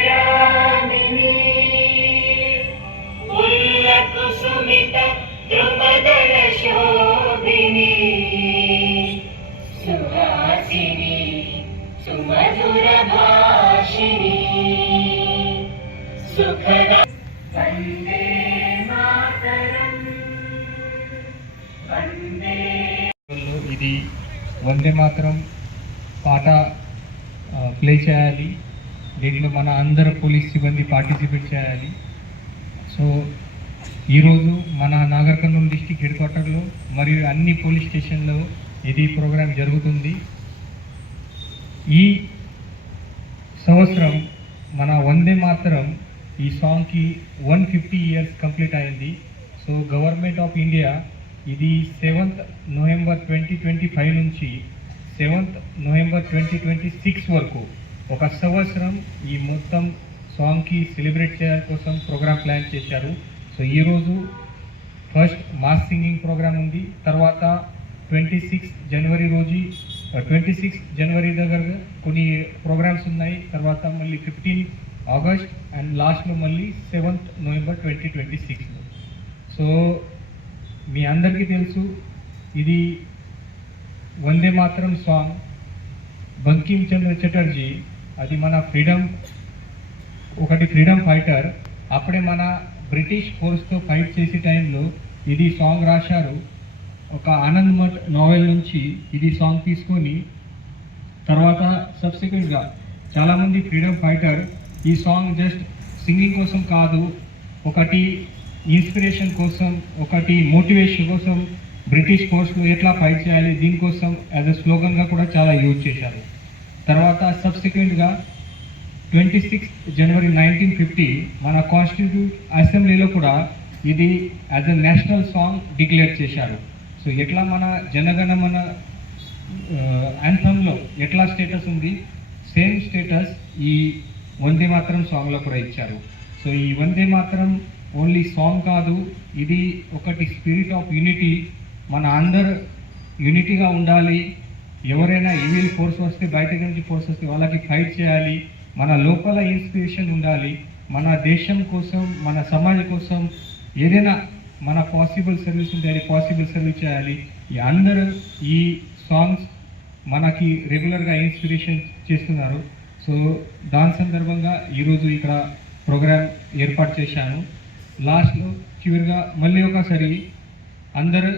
स्फुरद्युतितयामिनी उल्लकुसुमित द्रुमदलशोभिनी सुहासिनी सुमधुरभाषिणी सुखदा वन्दे मातरम् वन्दे లో ఇది వందే మాత్రం పాట ఆ, ప్లే చేయాలి. దీంట్లో మన అందరు పోలీస్ సిబ్బంది పార్టిసిపేట్ చేయాలి. సో ఈరోజు మన నాగర్ కర్నూలు డిస్టిక్ హెడ్ క్వార్టర్లో మరియు అన్ని పోలీస్ స్టేషన్లో ఇది ప్రోగ్రాం జరుగుతుంది. ఈ సంవత్సరం మన వందే మాత్రం ఈ సాంగ్కి వన్ ఫిఫ్టీ ఇయర్స్ కంప్లీట్ అయింది. సో గవర్నమెంట్ ఆఫ్ ఇండియా ఇది seventh November twenty twenty five నుంచి seventh November twenty twenty six వరకు ఒక సంవత్సరం ఈ మొత్తం సాంగ్కి సెలబ్రేట్ చేయడం కోసం ప్రోగ్రామ్ ప్లాన్ చేశారు. సో ఈరోజు ఫస్ట్ మాస్ సింగింగ్ ప్రోగ్రామ్ ఉంది. తర్వాత ట్వంటీ సిక్స్ జనవరి రోజు ట్వంటీ సిక్స్ జనవరి దగ్గర కొన్ని ప్రోగ్రామ్స్ ఉన్నాయి. తర్వాత మళ్ళీ ఫిఫ్టీన్ ఆగస్ట్ అండ్ లాస్ట్లో మళ్ళీ సెవెంత్ నవంబర్ ట్వంటీ ట్వంటీ సిక్స్లో సో మీ అందరికీ తెలుసు ఇది వందే మాత్రం సాంగ్. బంకిం చంద్ర చటర్జీ అది మన ఫ్రీడమ్ ఒకటి ఫ్రీడమ్ ఫైటర్. అప్పుడే మన బ్రిటిష్ ఫోర్స్తో ఫైట్ చేసే టైంలో ఇది సాంగ్ రాశారు. ఒక ఆనంద్ మఠ్ నావెల్ నుంచి ఇది సాంగ్ తీసుకొని తర్వాత సబ్సిక్వెంట్గా చాలామంది ఫ్రీడమ్ ఫైటర్ ఈ సాంగ్ జస్ట్ సింగింగ్ కోసం కాదు ఒకటి ఇన్స్పిరేషన్ కోసం ఒకటి మోటివేషన్ కోసం బ్రిటిష్ ఫోర్స్ను ఎట్లా ఫైట్ చేయాలి? దీనికోసం యాజ్ అ స్లోగన్గా కూడా చాలా యూజ్ చేశారు. తర్వాత సబ్సిక్వెంట్గా ట్వంటీ సిక్స్ జనవరి నైన్టీన్ ఫిఫ్టీ మన కాన్స్టిట్యూట్ అసెంబ్లీలో కూడా ఇది as a national song declare చేశారు. సో ఎట్లా మన జనగణ మన uh, యాంథంలో ఎట్లా స్టేటస్ ఉంది? సేమ్ స్టేటస్ ఈ వందే మాత్రం సాంగ్లో కూడా ఇచ్చారు. సో ఈ వందే మాత్రం ఓన్లీ సాంగ్ కాదు ఇది ఒకటి స్పిరిట్ ఆఫ్ యూనిటీ మన అందరు యూనిటీగా ఉండాలి. ఎవరైనా ఈవిల్ ఫోర్స్ వస్తే బయట నుంచి ఫోర్స్ వస్తే వాళ్ళకి ఫైట్ చేయాలి. మన లోపల ఇన్స్పిరేషన్ ఉండాలి. మన దేశం కోసం మన సమాజం కోసం ఏదైనా మన పాసిబుల్ సర్వీస్ ఉంటే అది పాసిబుల్ సర్వీస్ చేయాలి. ఈ అందరూ ఈ సాంగ్స్ మనకి రెగ్యులర్గా ఇన్స్పిరేషన్ చేస్తున్నారు. సో దాని సందర్భంగా ఈరోజు ఇక్కడ ప్రోగ్రామ్ ఏర్పాటు చేశాను. లాస్ట్లో చివరిగా మళ్ళీ ఒకసారి అందరూ